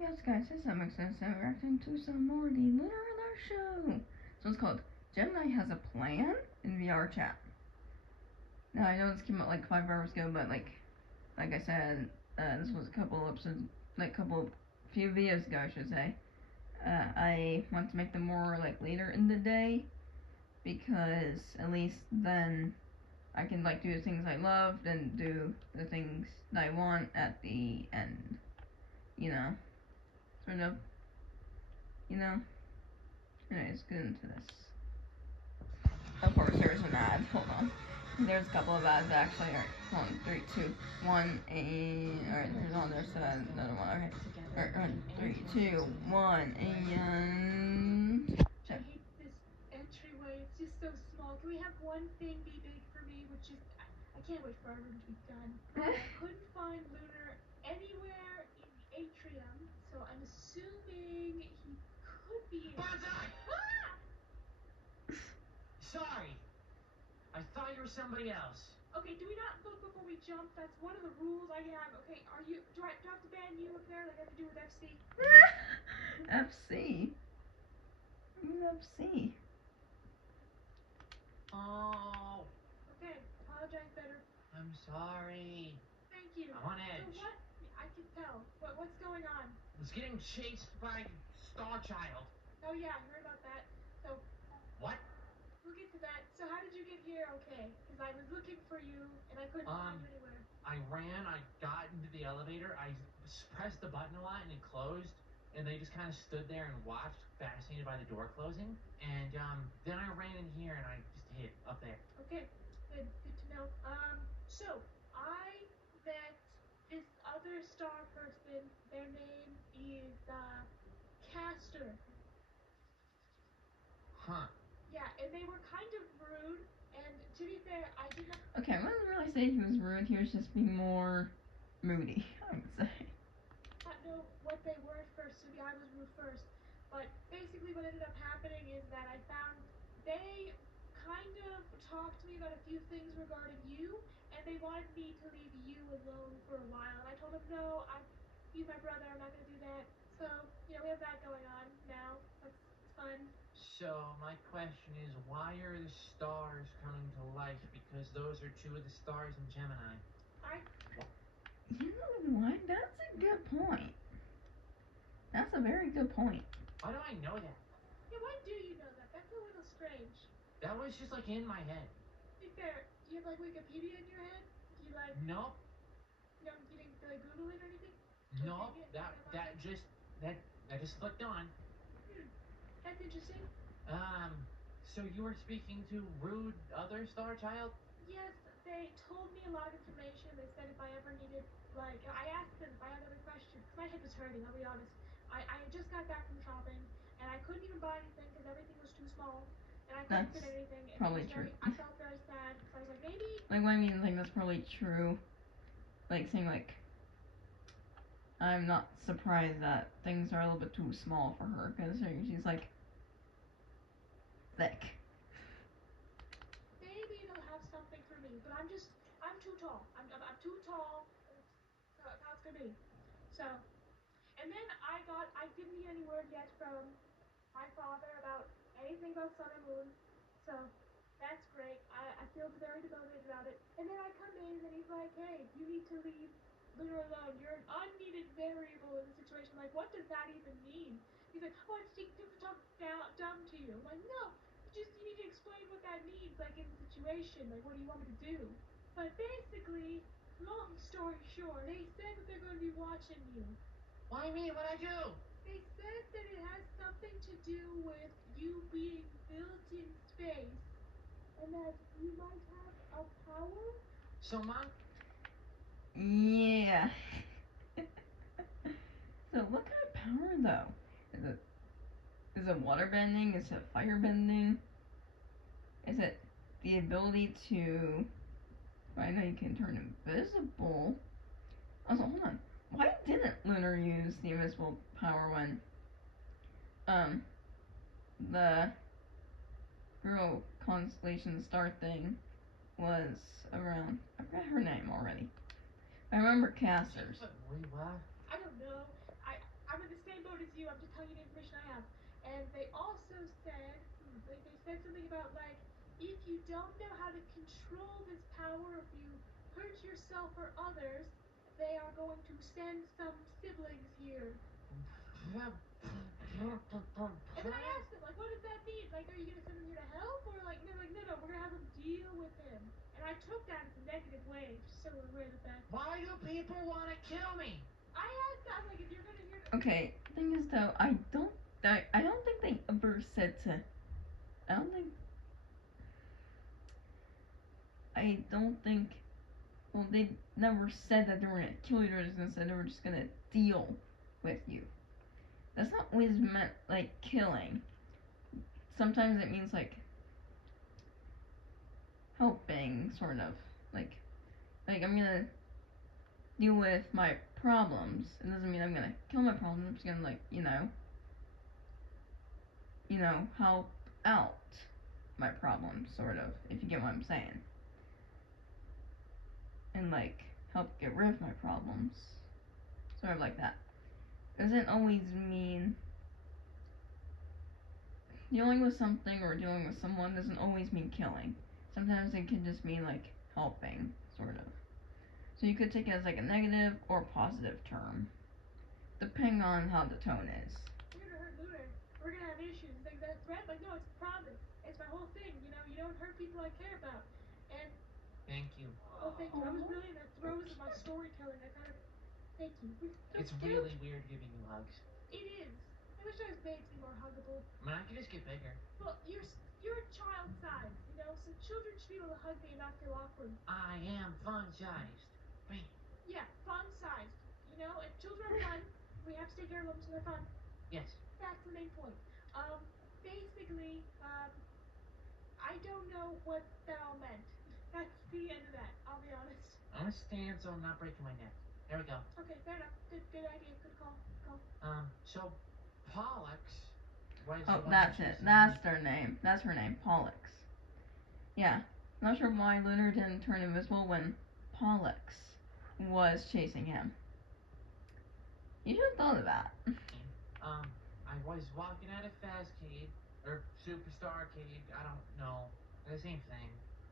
Yes, guys, this makes sense. I'm reacting to some more the Lunar and Earth Show. So it's called Gemini Has a Plan in VR Chat. Now, I know this came out like 5 hours ago, but like I said, this was a couple episodes, few videos ago, I should say. I want to make them more like later in the day, because at least then I can like do the things I loved and do the things that I want at the end. You know, sort of. You know. Anyways, get into this. Of course, there's an ad. Hold on. There's a couple of ads actually. Alright, 1, 3, 2, 1, and alright, there's one. There's another one. Okay. Alright, 1, 3, 2, 1, and. I hate this entryway. It's just so small. Can we have one thing be big for me? Which is, I can't wait for our room to be done. I couldn't find Lunar anywhere in the atrium, so I'm assuming he could be. Ah! Sorry. I thought you were somebody else. Okay, do we not look before we jump? That's one of the rules I have. Okay, do I have to ban you up there like I have to do with FC? FC? Who's FC? Oh. Okay, apologize better. I'm sorry. Thank you. I'm on edge. So what? I can tell. What's going on? I was getting chased by Star Child. Oh yeah, I heard about that. So. What? We'll get to that. So how did you get here okay? Because I was looking for you and I couldn't find you anywhere. I ran, I got into the elevator, I pressed the button a lot and it closed, and they just kind of stood there and watched, fascinated by the door closing, and then I ran in here and I just hid up there. Okay, good to know. So I met this other star person. Their name is Castor. Huh. Yeah, and they were kind of rude, and to be fair, I did not... Okay, I wouldn't really say he was rude, he was just being more moody, I would say. I don't know what they were at first, so yeah, I was rude first. But basically what ended up happening is that I found they kind of talked to me about a few things regarding you, and they wanted me to leave you alone for a while. And I told them, no, he's my brother, I'm not going to do that. So, you know, we have that going on now. That's fun. So, my question is, why are the stars coming to life? Because those are two of the stars in Gemini. You know what? That's a good point. That's a very good point. Why do I know that? Yeah, why do you know that? That's a little strange. That was just like in my head. To be fair, do you have like Wikipedia in your head? Do you like... No. You didn't like Google it or anything? No, that just flicked on. That's interesting. So you were speaking to rude other Star Child? Yes, they told me a lot of information. They said if I ever needed, like, I asked them if I had other questions. My head was hurting, I'll be honest. I just got back from shopping, and I couldn't even buy anything because everything was too small. And I couldn't fit anything. And probably true. I felt very sad, because I was like, maybe... Like, what I mean, like, that's probably true. Like, saying, like, I'm not surprised that things are a little bit too small for her, because she's, like, thick. Maybe they'll have something for me, but I'm too tall. I'm too tall. That's how it's gonna be. So, and then I didn't get any word yet from my father about anything about Sun and Moon. So, that's great. I feel very devoted about it. And then I come in and he's like, hey, you need to leave Lunar alone. You're an unneeded variable in the situation. Like, what does that even mean? He's like, oh, it's to talk dumb to you. I'm like, no. You need to explain what that means, like, in the situation. Like, what do you want me to do? But basically, long story short, they said that they're going to be watching you. Why me? What'd I do? They said that it has something to do with you being built in space, and that you might have a power. So, Mom? Yeah. So, what kind of power, though? Is it water bending? Is it fire bending? Is it the ability to... Well, I know you can turn invisible. Also, hold on. Why didn't Lunar use the invisible power when the girl constellation star thing was around? I forgot her name already. I remember Castor's. Wait, what? I don't know. I'm in the same boat as you. I'm just telling you the information I have. And they also said, they said something about like, if you don't know how to control this power, if you hurt yourself or others, they are going to send some siblings here. And then I asked them, like, what does that mean? Like, are you gonna send them here to help, or like, they're like, no, we're gonna have them deal with him. And I took that as a negative way, just so we're aware of that. Why do people want to kill me? I asked them, like, if you're gonna hear. Okay, thing is though, I don't think they ever said to. I don't think. Well, they never said that they were gonna kill you. They were just gonna say they were just gonna deal with you. That's not always meant like killing. Sometimes it means like helping, sort of. Like I'm gonna deal with my problems. It doesn't mean I'm gonna kill my problems. I'm just gonna like, help out my problems, sort of, if you get what I'm saying. And like help get rid of my problems. Sort of like that. Doesn't always mean dealing with something or dealing with someone doesn't always mean killing. Sometimes it can just mean like helping, sort of. So you could take it as like a negative or positive term, depending on how the tone is. You're gonna hurt Lunar. We're gonna have issues. Like, that threat? Like, no, it's a promise. It's my whole thing. You know, you don't hurt people I care about. And. Thank you. Oh, thank you. I was really in the throes of my storytelling. I kind of. Thank you. It's really weird giving you hugs. It is. I wish I was made to be more huggable. I mean, I could just get bigger. Well, you're a child size, you know, so children should be able to hug me and not feel awkward. I am fun-sized. Bam. Yeah, fun-sized. You know, if children are fun, we have to take care of them so they're fun. Yes. That's the main point. Basically, I don't know what that all meant. That's the end of that, I'll be honest. I'm gonna stand so I'm not breaking my neck. There we go. Okay, fair enough. Good idea. Good call. So Pollux was Oh, that's it. That's their name. That's her name, Pollux. Yeah. Not sure why Lunar didn't turn invisible when Pollux was chasing him. You should have thought of that. I was walking out of Fazcade, or Superstar Arcade, I don't know, the same thing.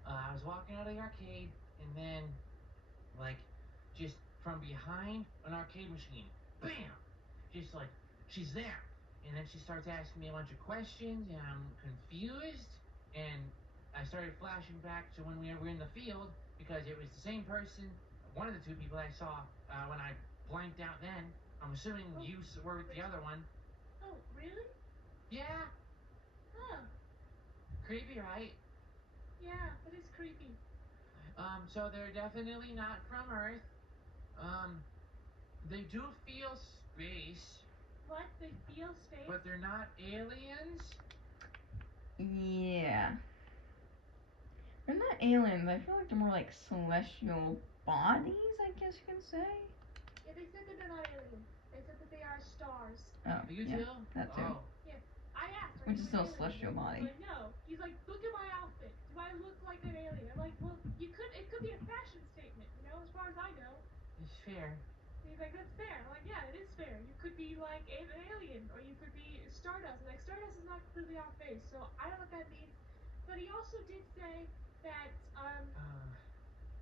I was walking out of the arcade, and then, like, just from behind an arcade machine, bam! Just like, she's there. And then she starts asking me a bunch of questions, and I'm confused, and I started flashing back to when we were in the field, because it was the same person, one of the two people I saw when I blanked out then. I'm assuming you were with the other one. Oh, really? Yeah. Huh. Creepy, right? Yeah, that is creepy. So they're definitely not from Earth. They do feel space. What? They feel space? But they're not aliens? Yeah. They're not aliens. I feel like they're more like celestial bodies, I guess you can say. Yeah, they said that they're not aliens. They said that they are stars. Oh, You yeah, too? that too. Oh. Yeah. I asked. Which is still a alien? celestial body. He's like, no. He's like, look at my outfit. Do I look like an alien? I'm like, well, it could be a fashion statement, you know, as far as I know. It's fair. He's like, that's fair. I'm like, yeah, it is fair. You could be like an alien, or you could be Stardust. Like, Stardust is not completely off base, so I don't know what that means. But he also did say that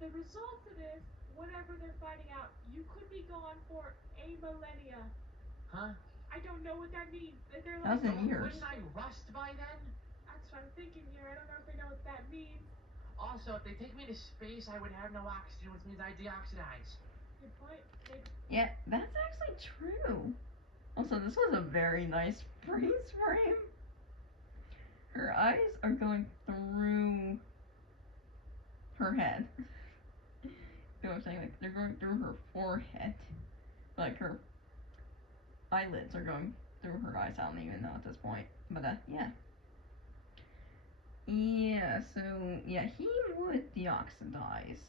the results of this, whatever they're finding out, you could be gone for a millennia. Huh? I don't know what that means. They're like, Thousand years. Wouldn't I rust by then? that's what I'm thinking here. I don't know if they know what that means. Also, if they take me to space, I would have no oxygen, which means I deoxidize. Good point. Yeah, that's actually true. Also, this was a very nice freeze frame. Her eyes are going through her head. You know what I'm saying? Like, they're going through her forehead. Like, her eyelids are going through her eyes. I don't even know at this point. But, yeah. Yeah, so, yeah, he would deoxidize.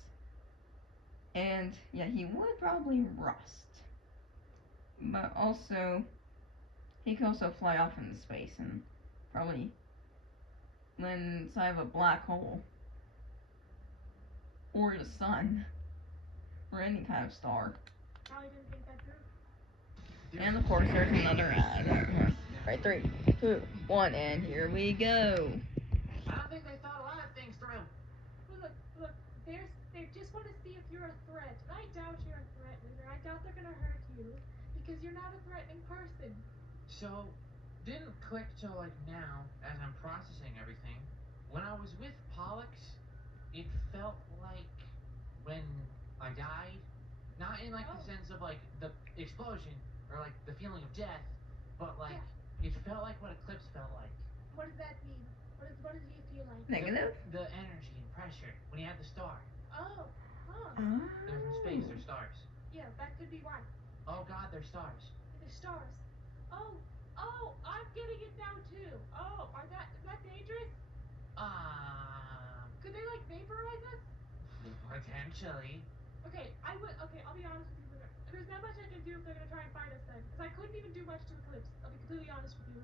And, yeah, he would probably rust. But also, he could also fly off into space and probably land inside of a black hole. Or the sun. Or any kind of star. Probably didn't think that through. And of course, there's another ad. Right, 3, 2, 1, and here we go. I don't think they thought a lot of things through. Well, look, they just want to see if you're a threat. And I doubt you're a threat, Lunar. I doubt they're gonna hurt you because you're not a threatening person. So, didn't click till like now as I'm processing everything. When I was with Pollux, it felt like when I died, not in like the sense of like the explosion or like the feeling of death, but like it felt like what Eclipse felt like. What does that mean? What does he feel like? Negative? The energy and pressure when he had the star. Oh, huh. They're from space, they're stars. Yeah, that could be why. Oh God, they're stars. They're stars. Oh, I'm getting it now too. Oh, is that dangerous? Could they like vaporize us? Potentially. Okay, I'll be honest with you, Lunar. There's not much I can do if they're gonna try and find us then. Because I couldn't even do much to Eclipse. I'll be completely honest with you.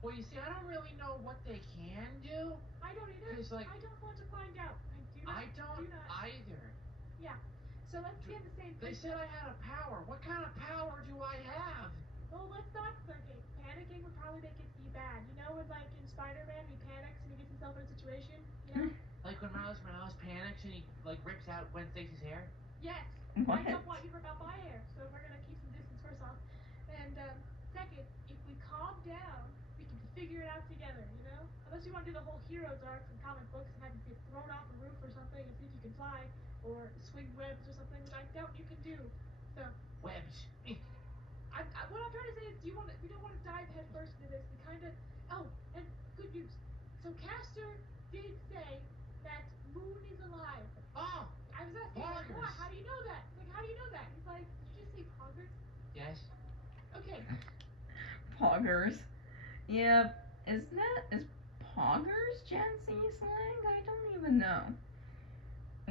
Well, you see, I don't really know what they can do. I don't either. 'Cause, like, I don't want to find out. I don't do not. either. Yeah. So let's be in the same They place. said I had a power. What kind of power do I have? Well, let's not. Okay, panicking would probably make it be bad. You know, when like in Spider-Man, he panics and he gets himself in a situation. You know? Like when Miles Morales panics and he like rips out Gwen Stacy's hair. Yes. What? I don't want you to rip out my hair, so we're gonna keep some distance first off. And second, if we calm down, we can figure it out together. You know? Unless you want to do the whole heroes arc from comic books and have you get thrown off a roof or something and see if you can fly or swing webs or something, which I doubt you can do. So. Webs. What I'm trying to say is, we don't want to dive head first into this. We kind of. Oh, and good news. So Castor did say that Moon is alive. Oh. I was asking, like, what? How do you know that? Like, how do you know that? He's like, did you just say poggers? Yes. Okay. Poggers. Yeah, is poggers Gen Z slang? I don't even know.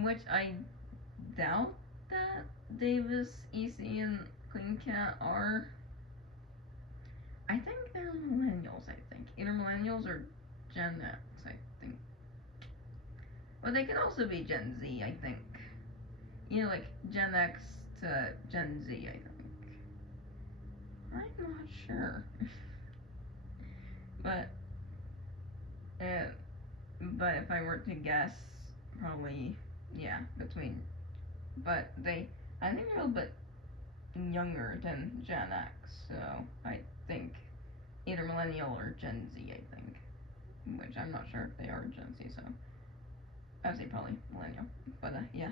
Which I doubt that Davis, EC, and Clean Cat are. I think they're millennials, I think. Either millennials or Gen X, I think. But they can also be Gen Z, I think. You know, like Gen X to Gen Z, I think. I'm not sure. But if I were to guess, probably, yeah, between. But I think they're a little bit younger than Gen X, so I think either millennial or Gen Z, I think. Which I'm not sure if they are Gen Z, so I would say probably millennial. But yeah.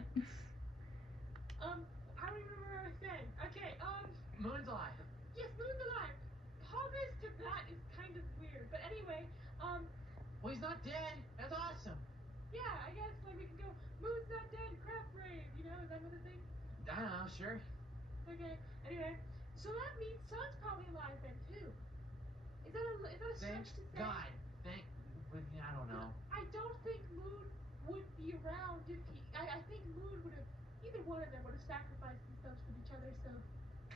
I don't even remember what I was saying. Okay, Moon's alive. Yes, Moon's alive. Poggers to that is kind of weird. But anyway, Well, he's not dead. That's awesome. yeah, I guess like we can go, Moon's not dead, crap rave, you know, is that another thing? I don't know, sure. Okay, anyway, so that means Sun's probably alive then too. Is that a Thank stretch to say? God. I don't know. I don't think Moon would be around if I think Moon would have, either one of them would have sacrificed themselves for each other, so.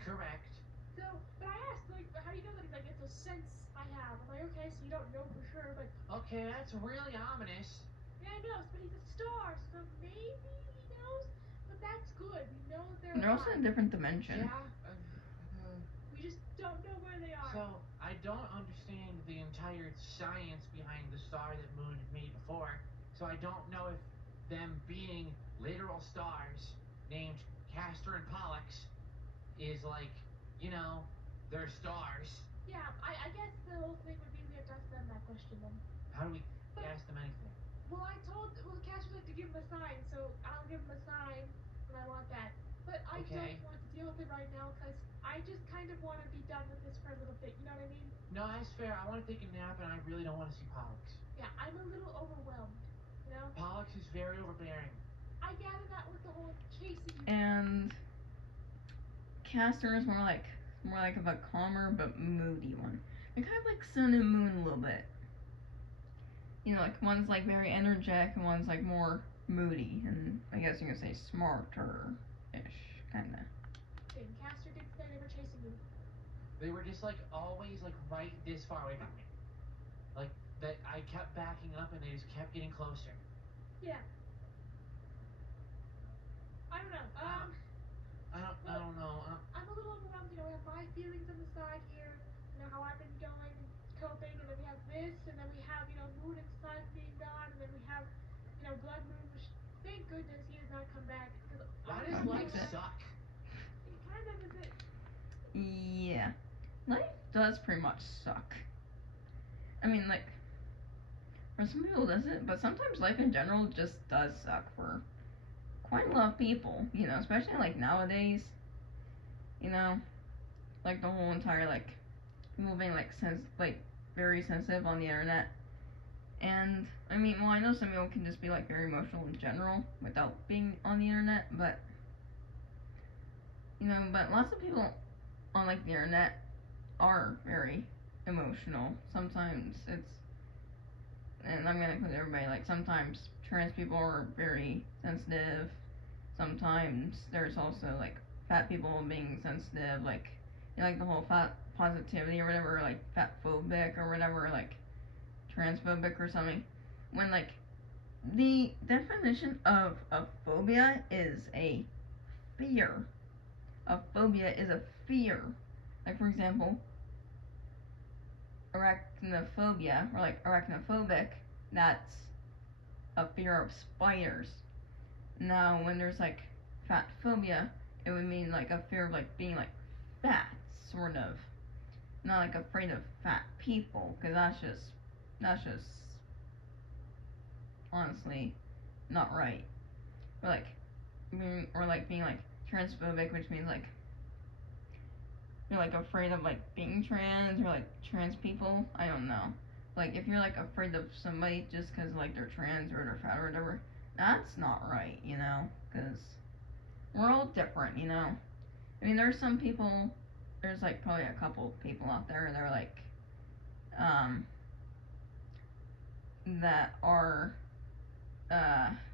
Correct. So, but I asked, like, how do you know that? He's like, it's a sense I have. I'm like, okay, so you don't know for sure, but. Okay, that's really ominous. Yeah, I know, but he's a star, so maybe he knows. But that's good. We know that they're They're also in a different dimension. Yeah. We just don't know where they are. So, I don't understand the entire science behind the star that Moon had made before. So I don't know if them being literal stars named Castor and Pollux is like, you know, they're stars. Yeah, I guess the whole thing would be we have to ask them that question then. How do we ask them anything? Well, Castor had to give him a sign, so I'll give him a sign when I want that. But I don't want to deal with it right now because I just kind of want to be done with this for a little bit, you know what I mean? No, that's fair. I want to take a nap and I really don't want to see Pollux. Yeah, I'm a little overwhelmed, you know? Pollux is very overbearing. I gather that with the whole chasing. And Castor is more like of a calmer but moody one. They're kind of like Sun and Moon a little bit. You know, like one's like very energetic and one's like more moody, and I guess you can say smarter-ish, kinda. Okay, Castor did say they were chasing you. They were just like always like right this far away from me. Like that I kept backing up and they just kept getting closer. Yeah. I don't know. I don't know. I'm a little overwhelmed, you know, we have 5 feelings on the side here. You know how I've been going and coping, and then we have this, and then we have moon exercise being gone, and then we have blood moon. Which thank goodness he has not come back. Because Why I does don't life think so. suck? it kind of is it. Yeah. Life does pretty much suck. I mean, like, for some people it doesn't, but sometimes life in general just does suck for quite a lot of people, especially like nowadays, like the whole entire like people being like very sensitive on the internet. And I mean, well, I know some people can just be like very emotional in general without being on the internet, but but lots of people on like the internet are very emotional. Sometimes and I'm gonna include everybody, like sometimes trans people are very sensitive. Sometimes there's also like fat people being sensitive, like like the whole fat positivity or whatever, like fat phobic or whatever, like transphobic or something. When like the definition of a phobia is a fear. A phobia is a fear. Like for example, arachnophobia or like arachnophobic, that's a fear of spiders. Now when there's like fat phobia, it would mean like a fear of like being like fat, sort of. Not like afraid of fat people, because that's just honestly not right. Or like being like transphobic, which means like you're like afraid of like being trans or like trans people. I don't know. Like if you're like afraid of somebody just because like they're trans or they're fat or whatever, that's not right, because we're all different, I mean, there's some people. There's like probably a couple people out there that are like that are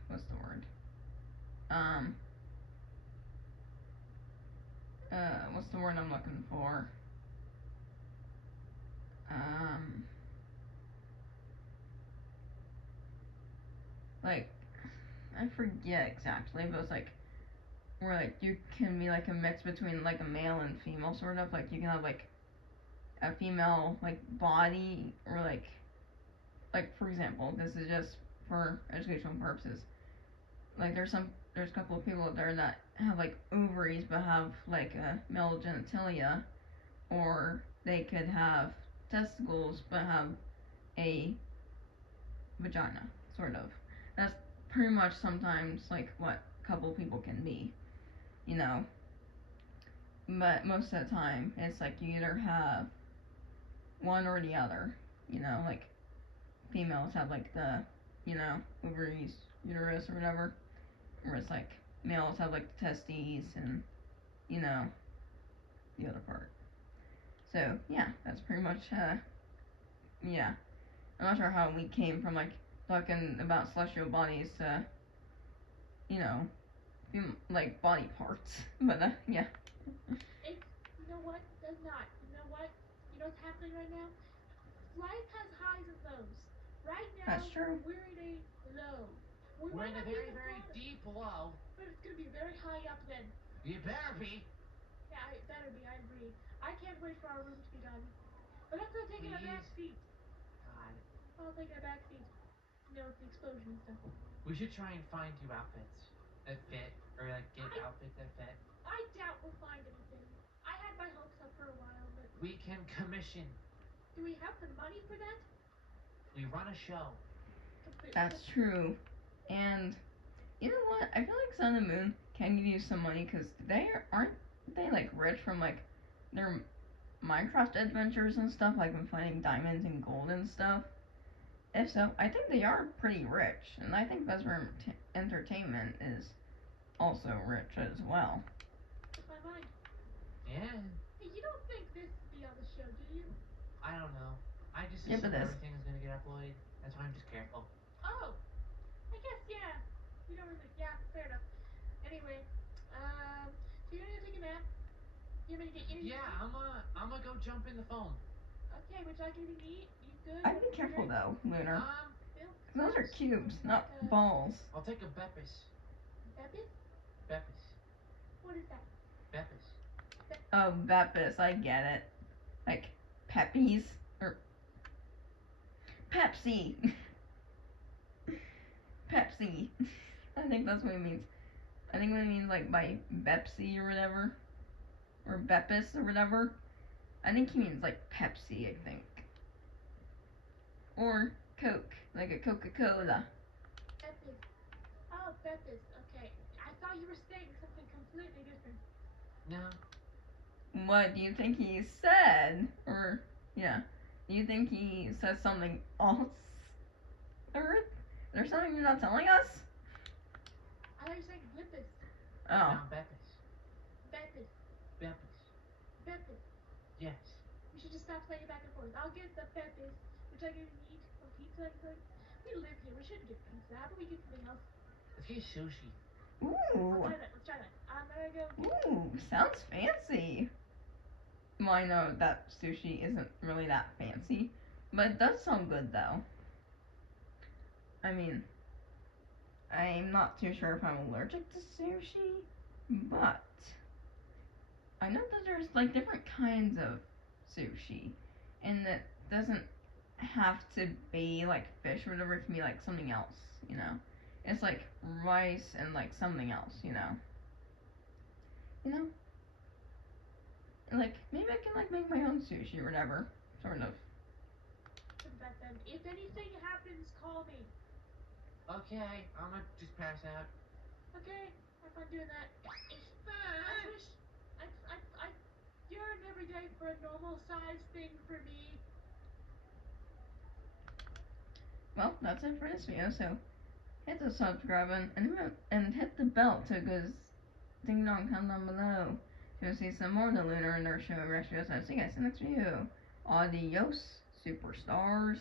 what's the word? Um what's the word I'm looking for? Like I forget exactly, but it's like where like you can be like a mix between like a male and female, sort of. Like you can have like a female like body, or like for example, this is just for educational purposes. Like there's a couple of people out there that have like ovaries but have like a male genitalia, or they could have testicles but have a vagina, sort of. That's pretty much sometimes like what a couple of people can be, you know. But most of the time, it's like you either have one or the other, like females have like the, ovaries, uterus, or whatever, or it's like males have like the testes and, you know, the other part. So, yeah, that's pretty much, yeah. I'm not sure how we came from like talking about celestial bodies to, you know, like body parts, but, yeah. It's, you know what? Does not. You know what? You know what's happening right now? Life has highs and lows. Right now, That's true. we're in a low. We We're might in a not be very, in the very bottom, deep low. but it's gonna be very high up then. You better be. Yeah, it better be. I agree. I can't wait for our room to be done. But that's gonna take in a Please. back seat. God. I'll take a back seat. With the explosion and stuff. We should try and find you outfits that fit, or like get outfits that fit. I doubt we'll find anything. I had my hopes up for a while, but We can commission. do we have the money for that? We run a show. That's true. And you know what? I feel like Sun and Moon can give you some money because aren't they like rich from like their Minecraft adventures and stuff, like from finding diamonds and gold and stuff. If so, I think they are pretty rich, and I think Vesper Entertainment is also rich as well. With my mind. Yeah. Hey, you don't think this would be on the show, do you? I don't know. I just Yep, assume it is. everything is gonna get uploaded. That's why I'm just careful. Oh, I guess yeah. You don't really. Yeah, fair enough. Anyway, so you're gonna take a nap. You gonna get anything? Yeah, I'm gonna go jump in the foam. Okay, would you like anything to eat? You good? I'd be careful though, Lunar. Bill? Those are cubes, not balls. I'll take a Beppis. Beppis? Beppis. What is that? Beppis. Oh, Bepis, I get it. Like, Peppies, or Pepsi. Pepsi. I think that's what it means. I think what it means, like, by Bepsi or whatever. Or Bepis or whatever. I think he means, like, Pepsi, I think. Or Coke, like a Coca-Cola. Bepis. Oh, Bepis. Okay. I thought you were saying something completely different. No. What do you think he said? Or, yeah. Do you think he says something else? Earth? There's something you're not telling us? I thought you were saying Bepis. Oh. No, Bepis. Bepis. Bepis. Bepis. Yes. We should just stop playing back and forth. I'll get the Bepis, which I can eat, or pizza. We live here. We shouldn't get pizza. How about we get something else? Let's get sushi. Ooh. Let's try that. I'm gonna go. Ooh, sounds fancy. Well, I know that sushi isn't really that fancy, but it does sound good though. I mean, I'm not too sure if I'm allergic to sushi, but I know that there's like different kinds of sushi, and it doesn't have to be like fish or whatever. It can be like something else, you know. It's like rice and like something else, you know. You know? Like, maybe I can like make my own sushi or whatever, sort of. If anything happens, call me. Okay, I'm gonna just pass out. Okay, have fun doing that. I wish you're an everyday for a normal size thing for me. Well, that's it for this video, so hit the subscribe button and hit the bell so it goes ding dong down below. So you'll see some more of the Lunar and Earth Show. So see you guys in the next video. Adios, superstars.